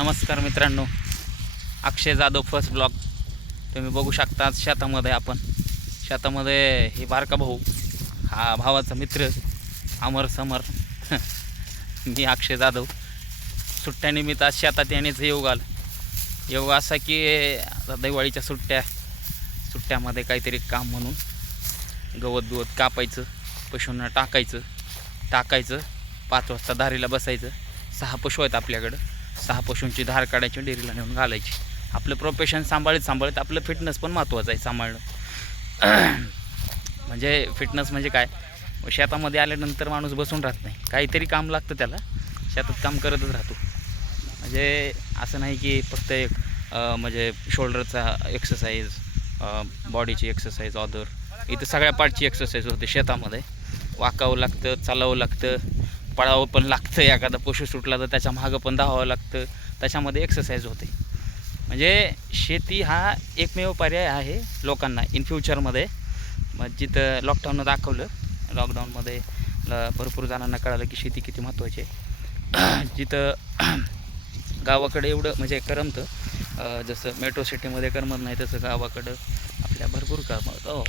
नमस्कार मित्रांनो. अक्षय Jadhav first blog तुम्ही बघू शकता आज शेतामध्ये आपण. शेतामध्ये हे बारका भाऊ हा भावाचा मित्र अमर समर. मी अक्षय जाधव. सुट्ट्यानिमित्त आज शेतात येण्याचं योग आलं. योग असा की आता दिवाळीच्या सुट्ट्या सुट्ट्यामध्ये काहीतरी काम म्हणून गवत बिवत कापायचं पशूंना टाकायचं टाकायचं पाच वाजता धारीला बसायचं. सहा पशु आहेत आपल्याकडं. सहा पशूंची धार काढायची डेअरीला नेऊन घालायची. आपलं प्रोफेशन सांभाळत सांभाळत आपलं फिटनेस पण महत्त्वाचं आहे सांभाळणं. म्हणजे फिटनेस म्हणजे काय? शेतामध्ये आल्यानंतर माणूस बसून राहत नाही. काहीतरी काम लागतं त्याला. शेतात काम करतच राहतो. म्हणजे असं नाही की फक्त एक म्हणजे शोल्डरचा एक्सरसाइज बॉडीची एक्सरसाइज ऑदर इथं सगळ्या पार्टची एक्सरसाइज होते शेतामध्ये. वाकावं लागतं चालावं लागतं. पळावं पण लागतं एखादा पशु सुटला तर त्याच्या मागं पण धावावं लागतं. त्याच्यामध्ये एक्सरसाइज होते. म्हणजे शेती हा एकमेव पर्याय आहे लोकांना. इन फ्युचरमध्ये मग जिथं लॉकडाऊननं दाखवलं लॉकडाऊनमध्ये भरपूर जणांना कळालं की शेती किती महत्त्वाची आहे. जिथं गावाकडे एवढं म्हणजे करमतं. जसं मेट्रो सिटीमध्ये करमत नाही तसं गावाकडं आपल्या भरपूर करमत हो.